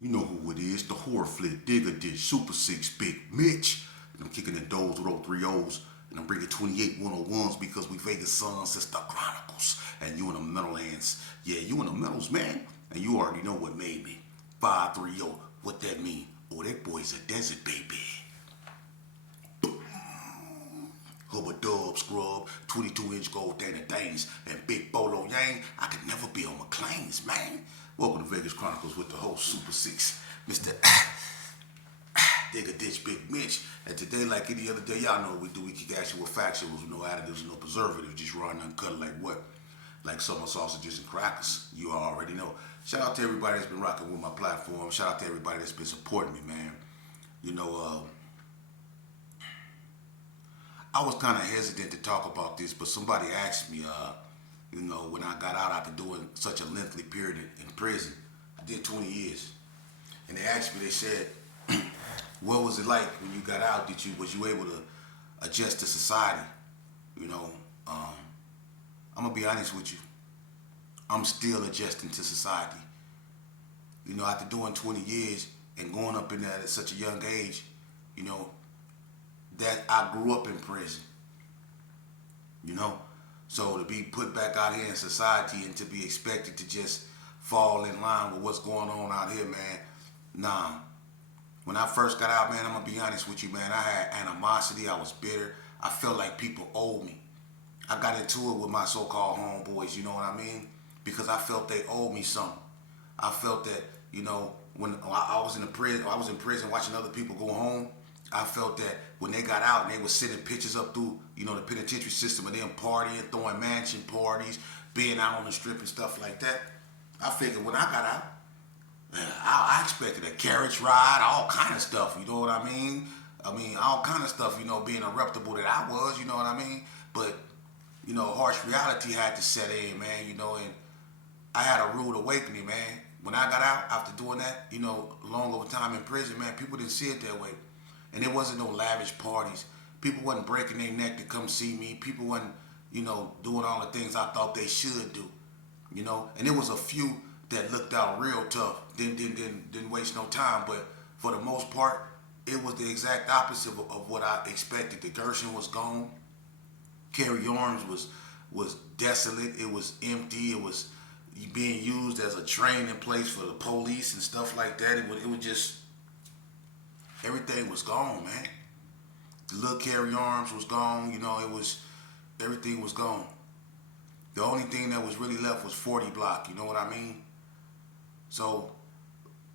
You know who it is, the horror flick, digger dish, super six, big Mitch. And I'm kicking in doors with all three O's. And I'm bringing 28 101s because we Vegas sons, it's the Chronicles. And you in the metal hands. Yeah, you in the metals, man. And you already know what made me. 530, what that mean? Oh, that boy's a desert baby. Hubba Dub Scrub, 22-inch gold Dana Danes, and Big Bolo Yang. I could never be on McLean's, man. Welcome to Vegas Chronicles with the host, Super Six, Mr. Digger Ditch Big Mitch. And today, like any other day, y'all know what we do. We kick actual facts with no additives, no preservatives, just raw and uncut like what? Like summer sausages and crackers. You already know. Shout out to everybody that's been rocking with my platform. Shout out to everybody that's been supporting me, man. You know, I was kind of hesitant to talk about this, but somebody asked me, when I got out after doing such a lengthy period in prison. I did 20 years. And they asked me, they said, what was it like when you got out? Was you able to adjust to society? You know, I'm going to be honest with you. I'm still adjusting to society. You know, after doing 20 years and going up in that at such a young age, you know, that I grew up in prison, you know? So to be put back out here in society and to be expected to just fall in line with what's going on out here, man, nah. When I first got out, man, I'm gonna be honest with you, man, I had animosity, I was bitter, I felt like people owed me. I got into it with my so-called homeboys, you know what I mean? Because I felt they owed me something. I felt that, you know, when I was in prison watching other people go home, I felt that when they got out and they were sending pictures up through, you know, the penitentiary system and them partying, throwing mansion parties, being out on the strip and stuff like that, I figured when I got out, I expected a carriage ride, all kind of stuff, you know what I mean? All kind of stuff, you know, being a reputable that I was, you know what I mean? But, you know, harsh reality had to set in, man, you know, and I had a rude awakening, man. When I got out after doing that, you know, long over time in prison, man, people didn't see it that way. And there wasn't no lavish parties. People wasn't breaking their neck to come see me. People wasn't, you know, doing all the things I thought they should do. You know? And there was a few that looked out real tough. Didn't waste no time. But for the most part, it was the exact opposite of what I expected. The Gershon was gone. Carry Arms was desolate. It was empty. It was being used as a training place for the police and stuff like that. It was just everything was gone, man. The little Carry Arms was gone. You know, everything was gone. The only thing that was really left was 40 block. You know what I mean? So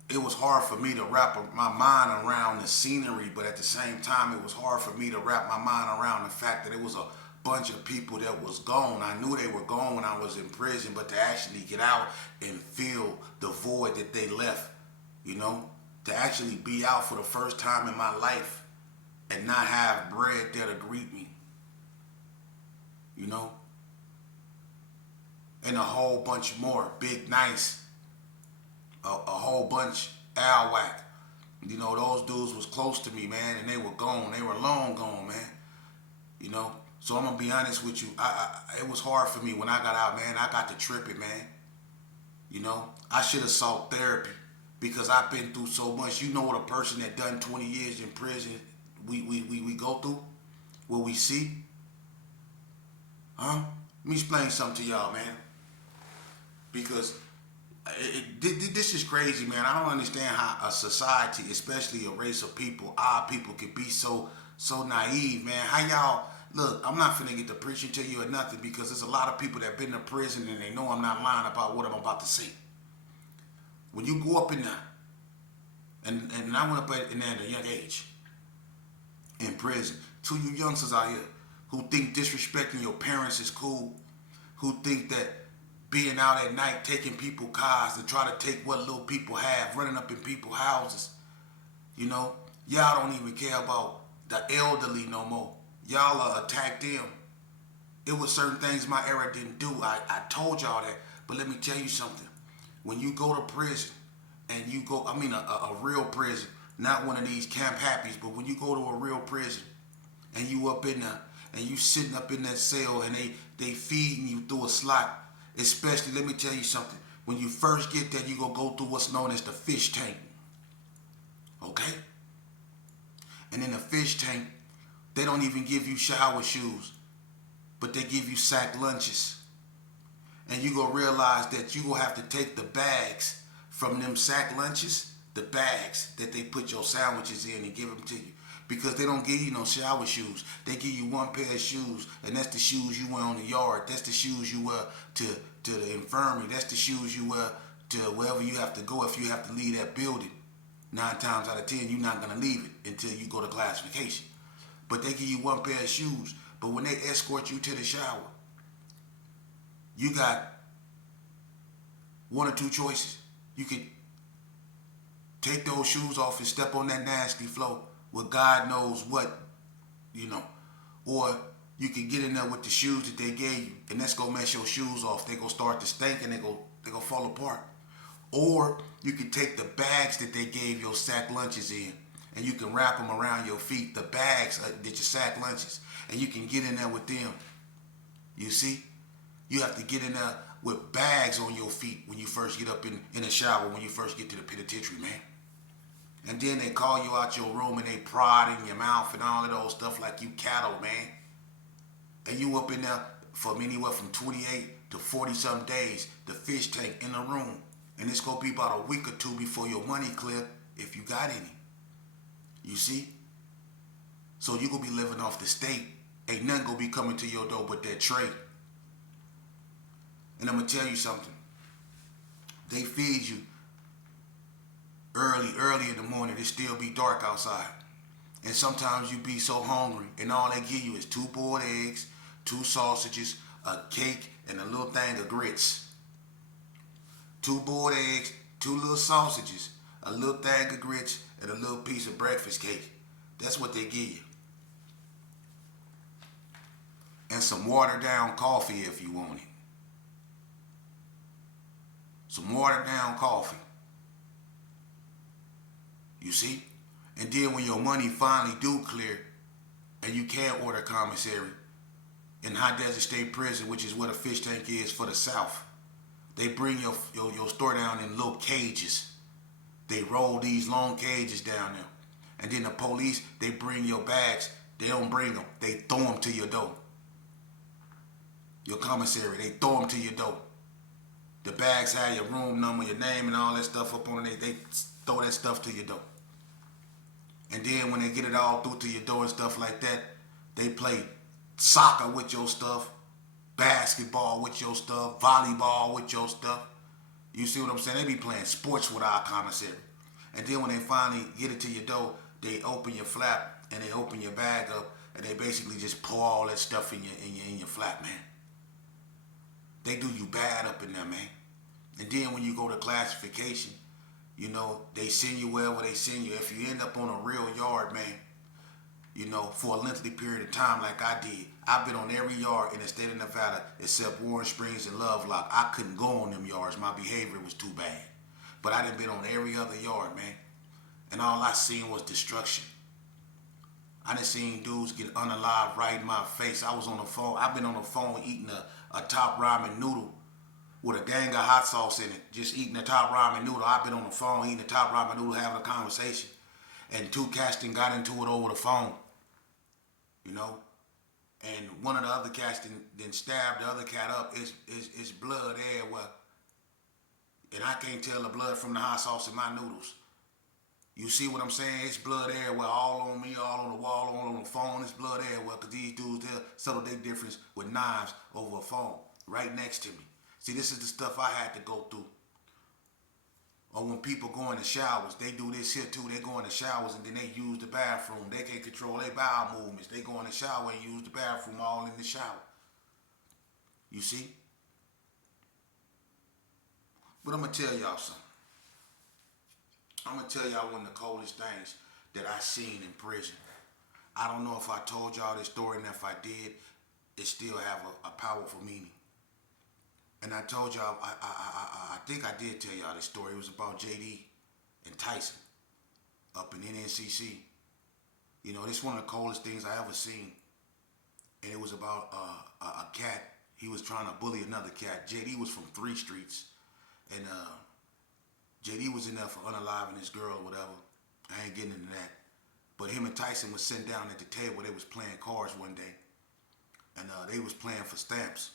it was hard for me to wrap my mind around the scenery, but at the same time, it was hard for me to wrap my mind around the fact that it was a bunch of people that was gone. I knew they were gone when I was in prison, but to actually get out and feel the void that they left, you know, to actually be out for the first time in my life and not have bread there to greet me, you know, and a whole bunch more, Big Nice, a whole bunch, Alwac, you know, those dudes was close to me, man, and they were gone. They were long gone, man, you know. So I'm gonna be honest with you. It was hard for me when I got out, man. I got to tripping, man. You know, I should have sought therapy because I've been through so much. You know what a person that done 20 years in prison we go through, what we see, huh? Let me explain something to y'all, man. Because this is crazy, man. I don't understand how a society, especially a race of people, our people, can be so naive, man. How y'all look? I'm not finna get to preaching to you or nothing because there's a lot of people that been to prison and they know I'm not lying about what I'm about to say. When you go up in there, and I went up in there at a young age, in prison, to you youngsters out here who think disrespecting your parents is cool, who think that being out at night taking people cars and try to take what little people have, running up in people's houses, you know, y'all don't even care about the elderly no more. Y'all attack them. It was certain things my era didn't do. I told y'all that, but let me tell you something. When you go to prison and you go, a real prison, not one of these camp happies, but when you go to a real prison and you up in there and you sitting up in that cell and they feeding you through a slot, especially, let me tell you something, when you first get there, you gonna go through what's known as the fish tank. Okay? And in the fish tank, they don't even give you shower shoes, but they give you sack lunches. And you gonna realize that you gonna have to take the bags from them sack lunches, the bags that they put your sandwiches in and give them to you. Because they don't give you no shower shoes. They give you one pair of shoes, and that's the shoes you wear on the yard. That's the shoes you wear to the infirmary. That's the shoes you wear to wherever you have to go if you have to leave that building. 9 times out of 10, you're not gonna leave it until you go to classification. But they give you one pair of shoes. But when they escort you to the shower, you got one or two choices. You could take those shoes off and step on that nasty floor with God knows what, you know. Or you can get in there with the shoes that they gave you, and that's gonna mess your shoes off. They gonna start to stink and they gonna fall apart. Or you can take the bags that they gave your sack lunches in, and you can wrap them around your feet. The bags that your sack lunches, and you can get in there with them. You see, you have to get in there with bags on your feet when you first get up in the shower, when you first get to the penitentiary, man. And then they call you out your room and they prod in your mouth and all of those stuff like you cattle, man. And you up in there for anywhere from 28 to 40 some days, the fish tank in the room. And it's gonna be about a week or two before your money clear, if you got any. You see? So you gonna be living off the state. Ain't nothing gonna be coming to your door but that trade. And I'm gonna tell you something. They feed you early in the morning. It still be dark outside. And sometimes you be so hungry and all they give you is 2 boiled eggs, 2 sausages, a cake, and a little thing of grits. 2 boiled eggs, 2 little sausages, a little thing of grits, and a little piece of breakfast cake. That's what they give you. And some watered down coffee if you want it. Some watered down coffee. You see? And then when your money finally do clear and you can order commissary in High Desert State Prison, which is what a fish tank is for the South, they bring your store down in little cages. They roll these long cages down there. And then the police, they bring your bags. They don't bring them. They throw them to your door. Your commissary, they throw them to your door. The bags have your room number, your name, and all that stuff up on it. They throw that stuff to your door. And then when they get it all through to your door and stuff like that, they play soccer with your stuff, basketball with your stuff, volleyball with your stuff. You see what I'm saying? They be playing sports with our commissary. And then when they finally get it to your door, they open your flap and they open your bag up and they basically just pour all that stuff in your flap, man. They do you bad up in there, man. And then when you go to classification, you know, they send you wherever they send you. If you end up on a real yard, man, you know, for a lengthy period of time like I did, I've been on every yard in the state of Nevada except Warren Springs and Lovelock. I couldn't go on them yards. My behavior was too bad. But I done been on every other yard, man. And all I seen was destruction. I done seen dudes get unalived right in my face. I was on the phone. I've been on the phone eating a top ramen noodle with a gang of hot sauce in it. Just eating a top ramen noodle. I've been on the phone eating a top ramen noodle, having a conversation. And 2 cats got into it over the phone. You know? And one of the other cats then stabbed the other cat up. It's blood everywhere. And I can't tell the blood from the hot sauce in my noodles. You see what I'm saying? It's blood everywhere, all on me, all on the wall, all on the phone. It's blood everywhere because these dudes, they'll settle their difference with knives over a phone right next to me. See, this is the stuff I had to go through. Or when people go in the showers, they do this here too. They go in the showers and then they use the bathroom. They can't control their bowel movements. They go in the shower and use the bathroom all in the shower. You see? But I'm going to tell y'all something. I'm going to tell y'all one of the coldest things that I seen in prison. I don't know if I told y'all this story, and if I did, it still have a powerful meaning. And I told y'all, I think I did tell y'all this story. It was about JD and Tyson up in NNCC. You know, this is one of the coldest things I ever seen. And it was about a cat. He was trying to bully another cat. JD was from 3 Streets. And JD was in there for unaliving this girl or whatever. I ain't getting into that. But him and Tyson was sitting down at the table. They was playing cards one day, and they was playing for stamps.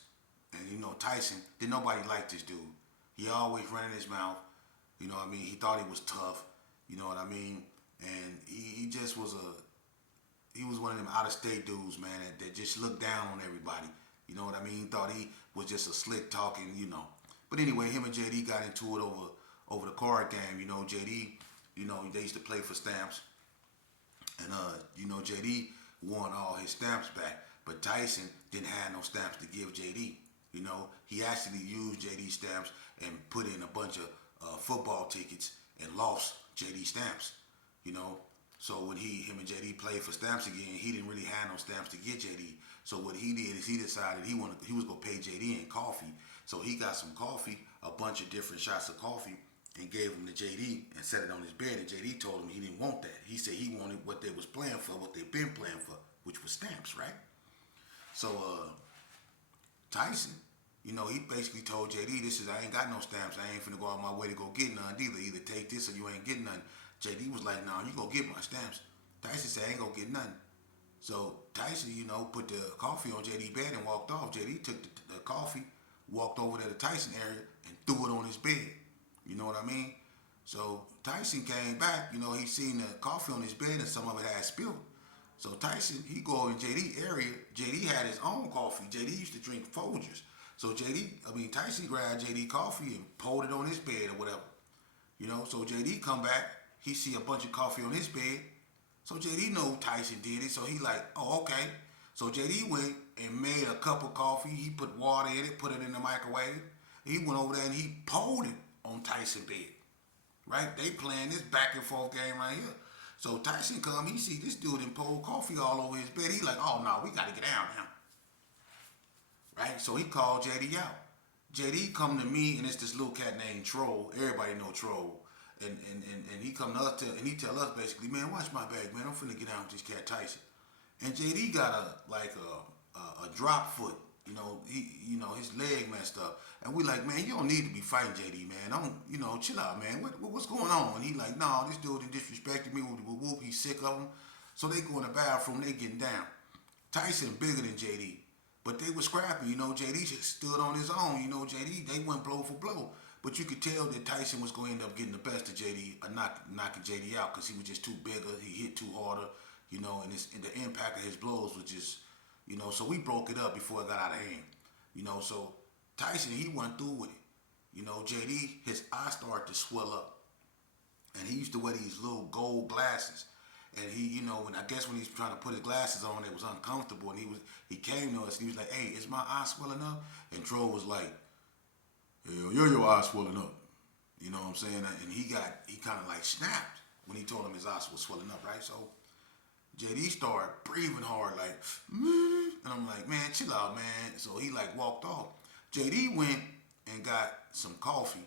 And you know, Tyson, did nobody like this dude. He always running his mouth. You know what I mean? He thought he was tough. You know what I mean? And he just was he was one of them out of state dudes, man, that just looked down on everybody. You know what I mean? He thought he was just a slick talking, you know. But anyway, him and JD got into it over the card game. You know, JD, you know, they used to play for stamps. And you know, JD won all his stamps back. But Tyson didn't have no stamps to give JD. You know, he actually used JD stamps and put in a bunch of football tickets and lost JD stamps. You know, so when him and JD played for stamps again, he didn't really have no stamps to get JD. So what he did is he decided he was gonna pay JD in coffee. So he got some coffee, a bunch of different shots of coffee, and gave him to JD and set it on his bed. And JD told him he didn't want that. He said he wanted what they was playing for, what they've been playing for, which was stamps, right? So Tyson, you know, he basically told JD, I ain't got no stamps. I ain't finna go out my way to go get none either. Either take this or you ain't getting none. JD was like, nah, you go get my stamps. Tyson said, I ain't gonna get nothing. So Tyson, you know, put the coffee on JD bed and walked off. JD took the coffee, walked over to the Tyson area and threw it on his bed. You know what I mean? So Tyson came back, you know, he seen the coffee on his bed and some of it had spilled. So Tyson, he go in JD area. JD had his own coffee. JD used to drink Folgers. So Tyson grabbed JD coffee and poured it on his bed or whatever. You know, so JD come back, he see a bunch of coffee on his bed. So JD know Tyson did it, so he like, oh, okay. So JD went and made a cup of coffee. He put water in it, put it in the microwave. He went over there and he poured it on Tyson's bed. Right? They playing this back and forth game right here. So Tyson come, he see this dude and pour coffee all over his bed. He like, oh no, we gotta get down now. Right? So he called JD out. JD come to me and it's this little cat named Troll. Everybody know Troll. And he come to us and he tell us basically, man, watch my bag, man. I'm finna get down with this cat Tyson. And JD got a drop foot. His leg messed up. And we like, man, you don't need to be fighting JD, man. Chill out, man. What's going on? And he like, no, this dude disrespected me. Whoop. He's sick of him. So they go in the bathroom. They getting down. Tyson bigger than JD. But they were scrapping. JD just stood on his own. JD, they went blow for blow. But you could tell that Tyson was going to end up getting the best of JD, knocking JD out because he was just too bigger. He hit too harder, and the impact of his blows was just, so we broke it up before it got out of hand. So Tyson, he went through with it. JD, his eyes started to swell up. And he used to wear these little gold glasses. And he, when he was trying to put his glasses on, it was uncomfortable. And he came to us and he was like, hey, is my eye swelling up? And Dro was like, hell, your eye swelling up. You know what I'm saying? And he kind of like snapped when he told him his eyes was swelling up, right? So JD started breathing hard, like, and I'm like, man, chill out, man. So he like walked off. JD went and got some coffee,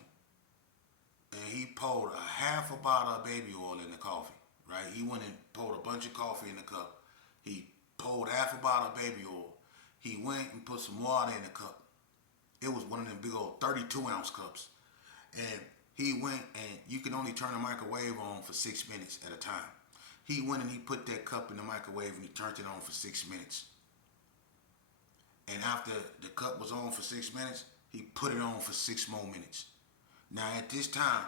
and he poured a half a bottle of baby oil in the coffee, right? He went and poured a bunch of coffee in the cup. He poured half a bottle of baby oil. He went and put some water in the cup. It was one of them big old 32-ounce cups. And he went and you can only turn the microwave on for 6 minutes at a time. He went and he put that cup in the microwave and he turned it on for 6 minutes. And after the cup was on for 6 minutes, he put it on for 6 more minutes. Now at this time,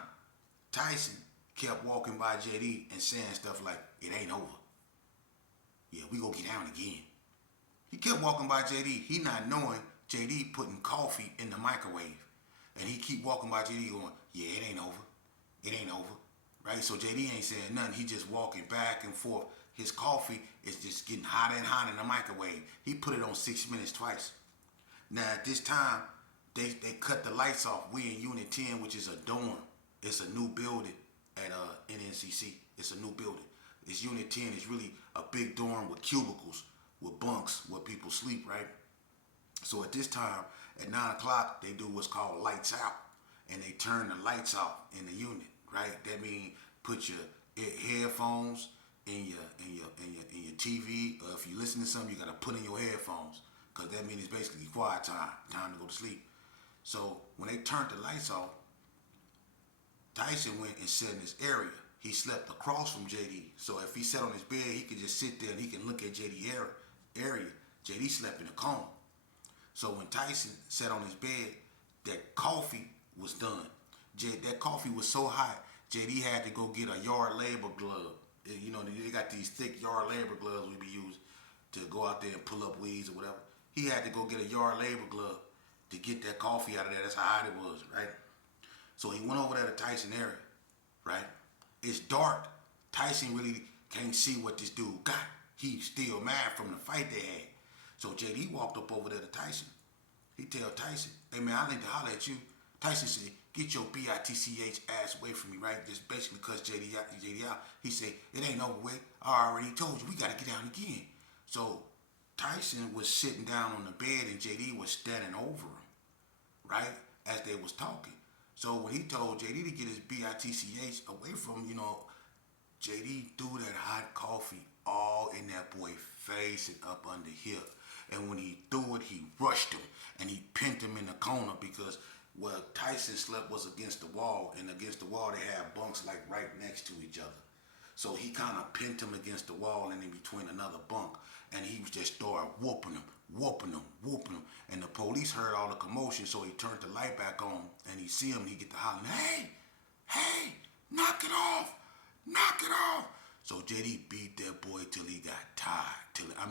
Tyson kept walking by JD and saying stuff like, it ain't over. Yeah, we gonna get down again. He kept walking by JD, he not knowing JD putting coffee in the microwave. And he keep walking by JD going, yeah, it ain't over. It ain't over. Right? So JD ain't saying nothing. He just walking back and forth. His coffee is just getting hotter and hotter in the microwave. He put it on 6 minutes twice. Now at this time, they cut the lights off. We in Unit 10, which is a dorm. It's a new building at NNCC. It's a new building. It's Unit 10. It's really a big dorm with cubicles, with bunks where people sleep, right? So at this time, at 9 o'clock, they do what's called lights out. And they turn the lights off in the unit, right? That means put your headphones in your TV. If you listen to something, you gotta put in your headphones. Cause that means it's basically quiet time to go to sleep. So when they turned the lights off, Tyson went and sat in this area. he slept across from JD. So if he sat on his bed, he could just sit there and he can look at JD area. JD slept in a coma. So when Tyson sat on his bed, that coffee was done. That coffee was so hot, JD had to go get a yard labor glove. You know, they got these thick yard labor gloves we be using to go out there and pull up weeds or whatever. He had to go get a yard labor glove to get that coffee out of there. That's how hot it was, right? So he went over there to Tyson area, right? It's dark. Tyson really can't see what this dude got. He's still mad from the fight they had. So JD walked up over there to Tyson. He tell Tyson, hey man, I need to holler at you. Tyson said, get your bitch ass away from me, right? Just basically cuss JD out. He said, it ain't over with. I already told you, we gotta get down again. So Tyson was sitting down on the bed and JD was standing over him, right? As they was talking. So when he told JD to get his bitch away from him, you know, JD threw that hot coffee all in that boy's face and up under here. And when he threw it, he rushed him and he pinned him in the corner because where Tyson slept was against the wall, and against the wall they had bunks like right next to each other. So he kind of pinned him against the wall and in between another bunk, and he just started whooping him, whooping him, whooping him. And the police heard all the commotion, so he turned the light back on, and he see him, and he get to hollering, hey, hey, knock it off, knock it off. So JD beat that boy till he got tired.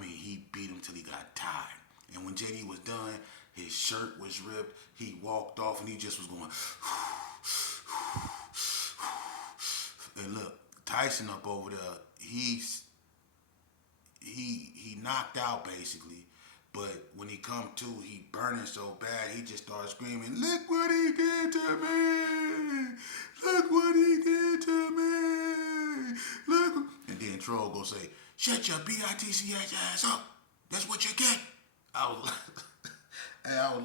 He beat him till he got tired. And when JD was done, his shirt was ripped. He walked off and he just was going. And look, Tyson up over there, he knocked out basically. But when he come to, he burning so bad, he just started screaming, look what he did to me! Look what he did to me! Look. And then Troll go say, shut your bitch ass up. That's what you get. I was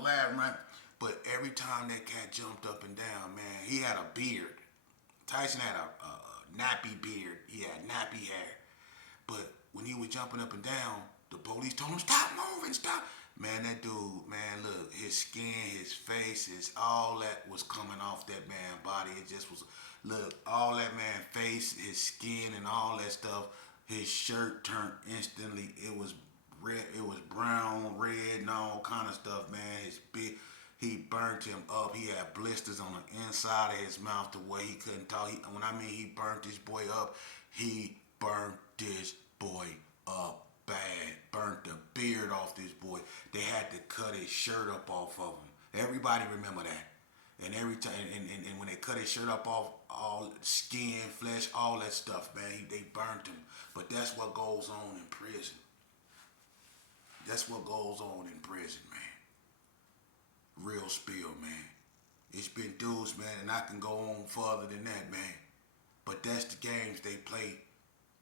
laughing, right? But every time that cat jumped up and down, man, he had a beard. Tyson had a nappy beard. He had nappy hair. But when he was jumping up and down, the police told him, stop moving, stop. Man, that dude, man, look, his skin, his face, all that was coming off that man's body. It just was, look, all that man's face, his skin and all that stuff, his shirt turned instantly. It was red, it was brown, red, and all kind of stuff, man. He burnt him up. He had blisters on the inside of his mouth to where he couldn't talk. He burnt this boy up, he burnt this boy up bad. Burnt the beard off this boy. They had to cut his shirt up off of him. Everybody remember that. And every time, and when they cut his shirt up off, all skin, flesh, all that stuff, man, they burnt him. But that's what goes on in prison. That's what goes on in prison, man. Real spill, man. It's been dudes, man, and I can go on further than that, man. But that's the games they play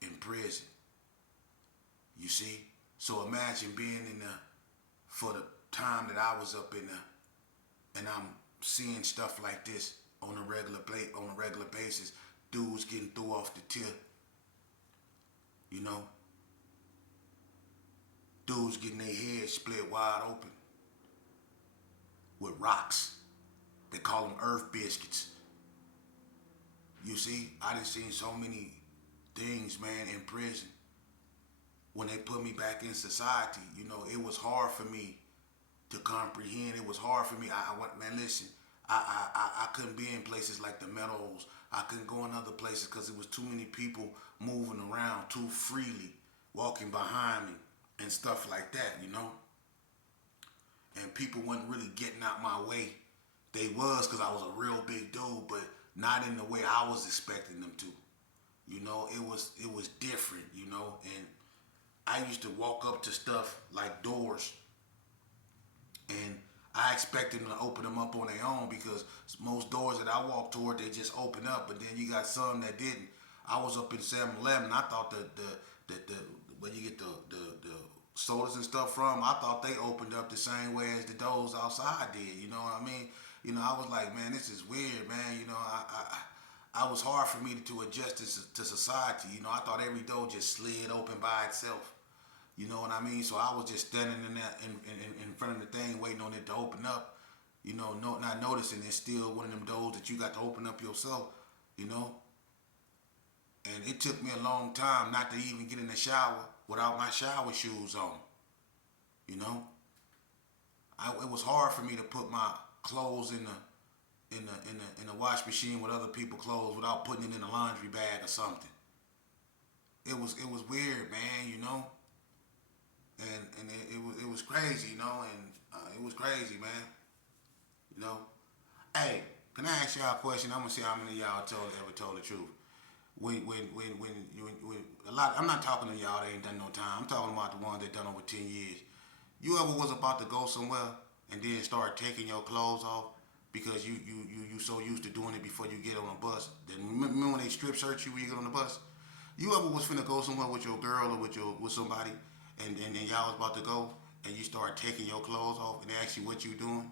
in prison. You see? So imagine being in there for the time that I was up in there, and I'm seeing stuff like this on a regular basis. Dudes getting threw off the tip. You know? Dudes getting their heads split wide open with rocks. They call them earth biscuits. You see, I done seen so many things, man, in prison. When they put me back in society, you know, it was hard for me to comprehend. It was hard for me. I couldn't be in places like the Meadows. I couldn't go in other places because there was too many people moving around too freely, walking behind me and stuff like that, you know. And people wasn't really getting out my way. They was because I was a real big dude, but not in the way I was expecting them to. You know, it was different, you know, and I used to walk up to stuff like doors, and I expected them to open them up on their own because most doors that I walked toward, they just open up, but then you got some that didn't. I was up in 7-Eleven, I thought the where you get the sodas and stuff from, I thought they opened up the same way as the doors outside did, you know what I mean? You know, I was like, man, this is weird, man, you know, I was hard for me to adjust to society. You know, I thought every door just slid open by itself. You know what I mean? So I was just standing in front of the thing waiting on it to open up. You know, not noticing it's still one of them doors that you got to open up yourself. You know? And it took me a long time not to even get in the shower without my shower shoes on. You know, it was hard for me to put my clothes in the wash machine with other people's clothes without putting it in a laundry bag or something. It was weird, man. You know, and it was crazy, you know, and it was crazy, man. You know, hey, can I ask y'all a question? I'm gonna see how many of y'all ever told the truth. When a lot, I'm not talking to y'all that ain't done no time. I'm talking about the ones that done over 10 years. You ever was about to go somewhere and then start taking your clothes off because you so used to doing it before you get on a bus? Then remember when they strip search you when you get on the bus? You ever was finna go somewhere with your girl or with somebody, and then y'all was about to go and you start taking your clothes off and they ask you what you doing?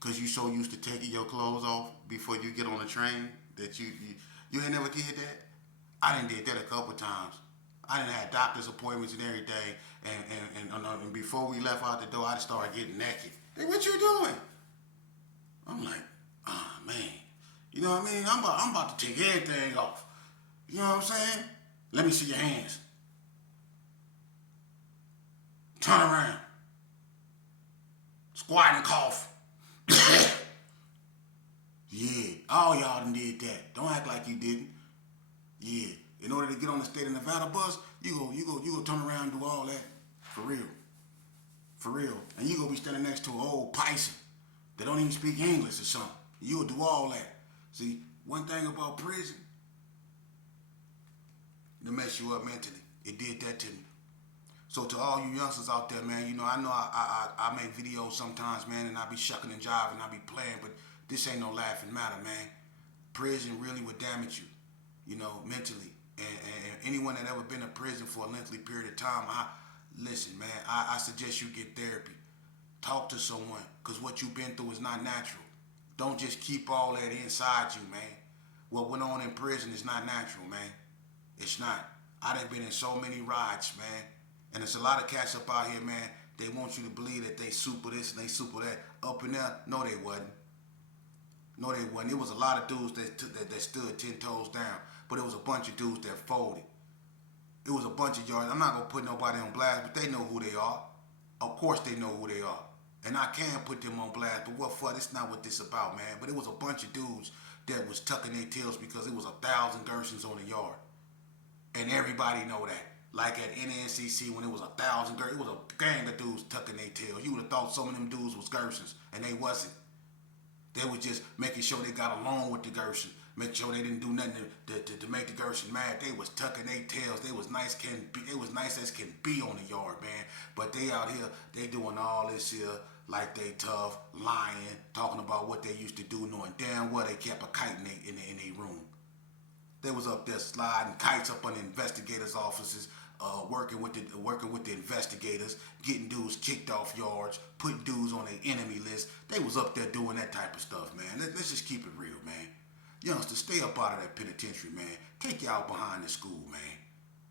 Cause you so used to taking your clothes off before you get on the train that you ain't never did that. I done did that a couple times. I done had doctor's appointments and everything, and before we left out the door, I started getting naked. Hey, what you doing? I'm like, ah, man, you know what I mean? I'm about to take everything off. You know what I'm saying? Let me see your hands. Turn around. Squat and cough. Yeah, all y'all done did that. Don't act like you didn't. Yeah, in order to get on the state of Nevada bus, you go turn around and do all that for real, for real. And you go be standing next to an old Python that don't even speak English or something. You'll do all that. See, one thing about prison, it'll mess you up mentally. It did that to me. So to all you youngsters out there, man, you know I make videos sometimes, man, and I be shucking and jiving, and I be playing, but this ain't no laughing matter, man. Prison really would damage you, you know, mentally. And anyone that ever been in prison for a lengthy period of time, listen, man, I suggest you get therapy. Talk to someone, because what you've been through is not natural. Don't just keep all that inside you, man. What went on in prison is not natural, man. It's not. I done been in so many rides, man. And there's a lot of cats up out here, man. They want you to believe that they super this and they super that. Up in there, no, they wasn't. No, they wasn't. It was a lot of dudes that stood 10 toes down, but it was a bunch of dudes that folded. It was a bunch of yards. I'm not gonna put nobody on blast, but they know who they are. Of course, they know who they are, and I can put them on blast. But what for? That's not what this about, man. But it was a bunch of dudes that was tucking their tails because it was 1,000 Gershons on the yard, and everybody know that. Like at NNCC when it was 1,000 Gershons, it was a gang of dudes tucking their tails. You would have thought some of them dudes was Gershons, and they wasn't. They was just making sure they got along with the Gershon, make sure they didn't do nothing to make the Gershon mad. They was tucking their tails. They was nice as can be on the yard, man. But they out here, they doing all this here like they tough, lying, talking about what they used to do, knowing damn well they kept a kite in their room. They was up there sliding kites up on the investigators' offices, working with the investigators, getting dudes kicked off yards, putting dudes on their enemy list. They was up there doing that type of stuff, man. Let's just keep it real, man. Youngsters, stay up out of that penitentiary, man. Take y'all behind the school, man.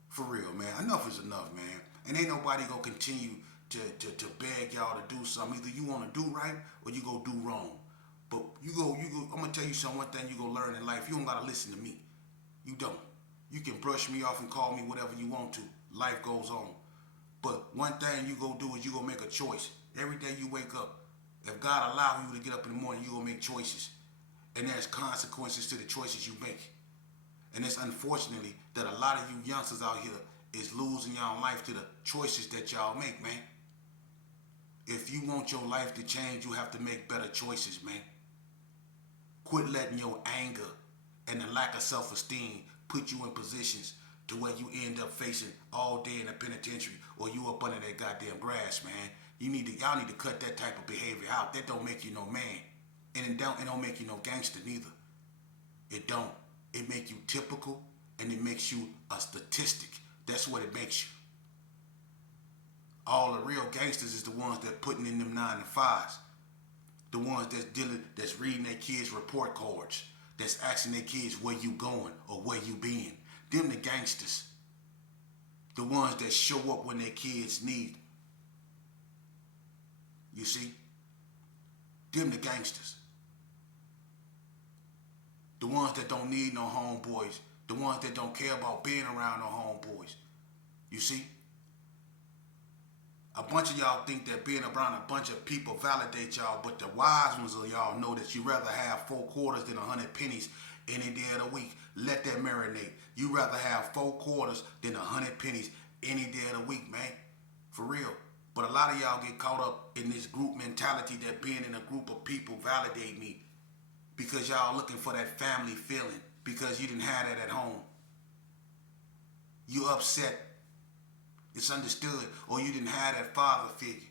For real, man. Enough is enough, man. And ain't nobody gonna continue to beg y'all to do something. Either you wanna do right or you go do wrong. But you go. I'm gonna tell you something. One thing you gonna learn in life. You don't gotta listen to me. You don't. You can brush me off and call me whatever you want to. Life goes on. But one thing you gonna do is you gonna make a choice. Every day you wake up, if God allow you to get up in the morning, you gonna make choices. And there's consequences to the choices you make. And it's unfortunately that a lot of you youngsters out here is losing y'all life to the choices that y'all make, man. If you want your life to change, you have to make better choices, man. Quit letting your anger and the lack of self-esteem put you in positions to where you end up facing all day in a penitentiary or you up under that goddamn grass, man. Y'all need to cut that type of behavior out. That don't make you no man. And it don't make you no gangster neither. It don't. It make you typical and it makes you a statistic. That's what it makes you. All the real gangsters is the ones that putting in them 9 to 5s. The ones that's reading their kids' report cards, that's asking their kids where you going or where you been. Them the gangsters. The ones that show up when their kids need. You see? Them the gangsters. The ones that don't need no homeboys. The ones that don't care about being around no homeboys. You see? A bunch of y'all think that being around a bunch of people validate y'all, but the wise ones of y'all know that you rather have 4 quarters than 100 pennies any day of the week. Let that marinate. You rather have 4 quarters than 100 pennies any day of the week, man. For real. But a lot of y'all get caught up in this group mentality that being in a group of people validate me because y'all looking for that family feeling because you didn't have that at home. You upset. It's understood. Or you didn't have that father figure.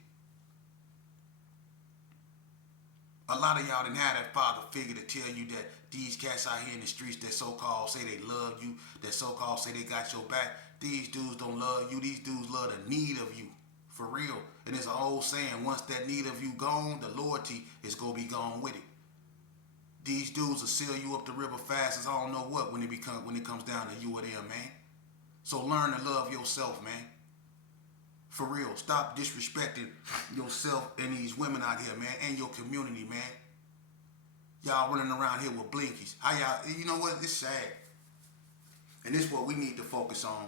A lot of y'all didn't have that father figure to tell you that these cats out here in the streets that so-called say they love you, that so-called say they got your back, these dudes don't love you. These dudes love the need of you. For real. And there's an old saying, once that need of you gone, the loyalty is going to be gone with it. These dudes will seal you up the river fast as I don't know what when it comes down to you or them, man. So learn to love yourself, man. For real. Stop disrespecting yourself and these women out here, man, and your community, man. Y'all running around here with blinkies. How y'all, you know what? It's sad. And this is what we need to focus on.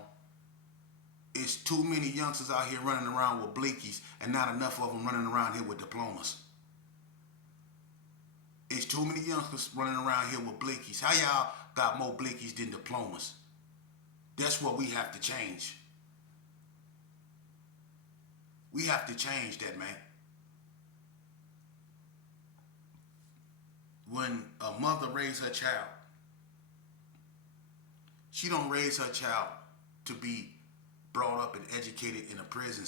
It's too many youngsters out here running around with blinkies and not enough of them running around here with diplomas. It's too many youngsters running around here with blinkies. How y'all got more blinkies than diplomas? That's what we have to change. We have to change that, man. When a mother raises her child, she don't raise her child to be brought up and educated in a prison